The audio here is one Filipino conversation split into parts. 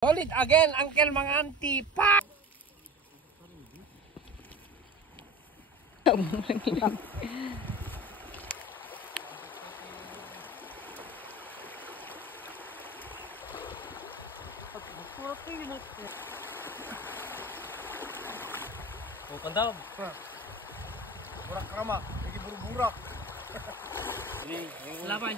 Solid again, Uncle mga auntie. Pa! Oh, pandam. Burak rama, lagi buru-burak. Laban.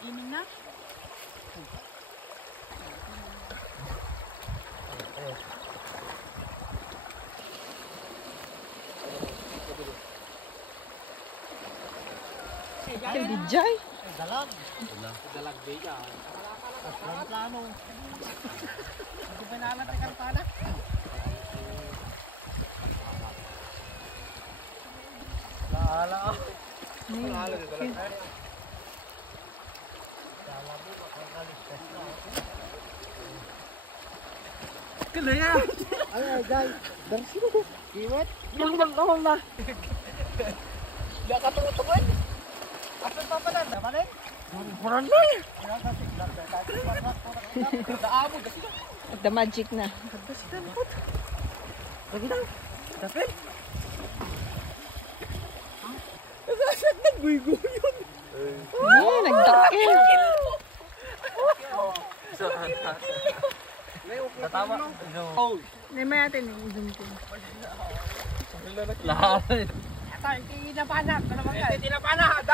Ining na? Dijay. Dalag. Dalag dia. Plano. Hindi pa naman tayo karpana. Lala. Lala dito lang. Kalaya. Ay, guys. Darsi. Kiwat. Lang na. Dia katungod-tungod. Asan pa pala? Dabalin? Parang na. Daamo kasi. The magic na. Lagi daw. Dapil. Nasaan nagguy-guy yun? Ay, nagdakil. Natama. May natin yung zoom ko. Lahat. Ito, tinapanak. Tinapanahad.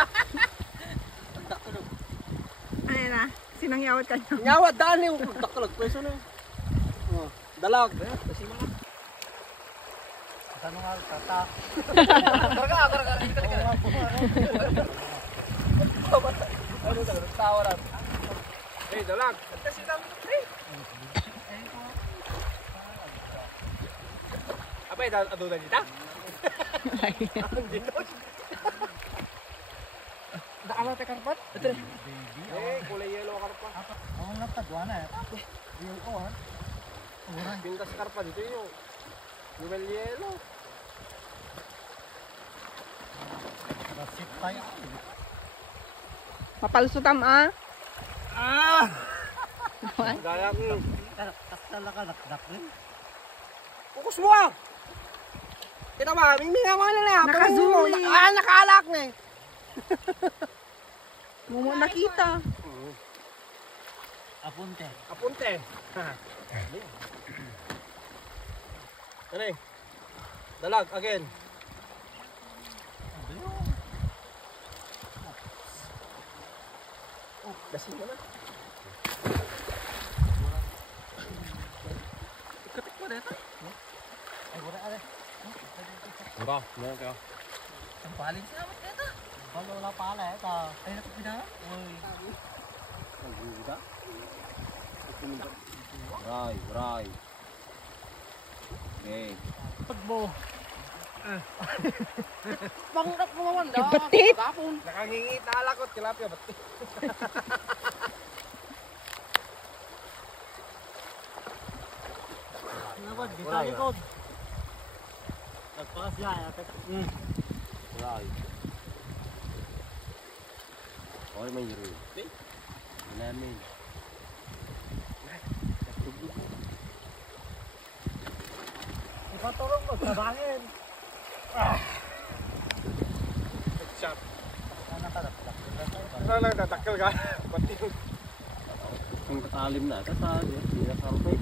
Ano na? Sinong yawat ka nyo? Nyawat daan ni dakalag peso na. Oh, dalag. Kasi mga. Tanong nga, tata. Tawaran. Eh, dalag. Kasi namin ito eh. Apa ya, adunan kita? Daan natin karpat? Eh, kulay yellow karpa. Oo nga, tadwana eh. Real ko ha. Pintas karpa dito yung kulay yellow. Rasit tayo. Papalsutam ah. Gaya ko. Kasala ka, nakdak rin. Kukus mo ah! Kita ba? Mingminga mo na. Nakazoom eh. Nakaalak na eh. Mumo nakita. Apunte. Apunte. Ano eh? Dalag, again. Dasi mo na. Ikatik mo dito. Ay, gura ka rin. Murah, murah kaya. Ang paling salamat dito. Wala pala ito. Ay, nakapinara? Uy. Naguda. Ray. Okay. Pagbo. Pangrap mo naman daw. Batit. Kapon. Nakangingit na alakot. Tilapia batit. Nabad, di sa likod. Nagpakas yan. Ray. Oy, may yero. Namin. Ipaturong mo, sabangin. Shot. Ano ka, nakdak. Ano lang, natakil ka. Pati yung Ang katalim na. Tatali. Hindi na karpay.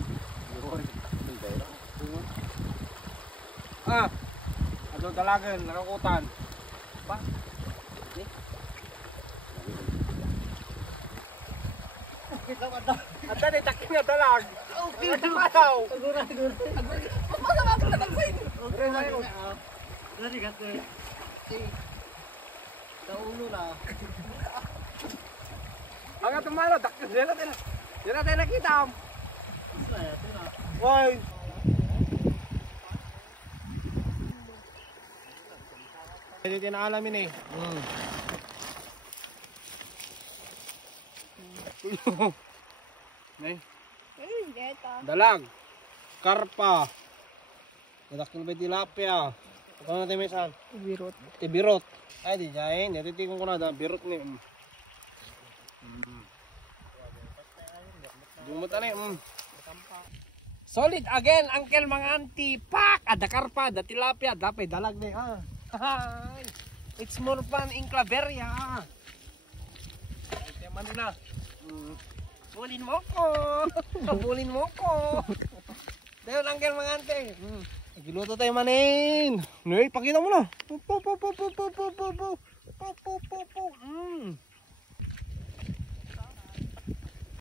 Ano dalagan, nakakutan. Pa? At tadi takin nga dalag. Okay, daw. Agura. Dari kate. Kaulo na. Ang tumalo, dakil. Yan natin nakita. Saya ito na. Woy. Hindi tinalamin eh. Nay, Geta. dalag. Karpa. Nadakil ba tilapia? Ano natin may saan? Birot. Birot. Ay, di dyan. Natitikon ko na. Birot ni. Dumot na ni. Solid again, uncle mga auntie. Pak! Ada karpa, ada tilapia, dapat dalag ni. Hi! It's more fun in Claveria. Ay, man na. Bulin mo ko. Bulin mo ko. Dayon, uncle mga auntie. Giluto tayo manin. Nay, pakita mo na. Po.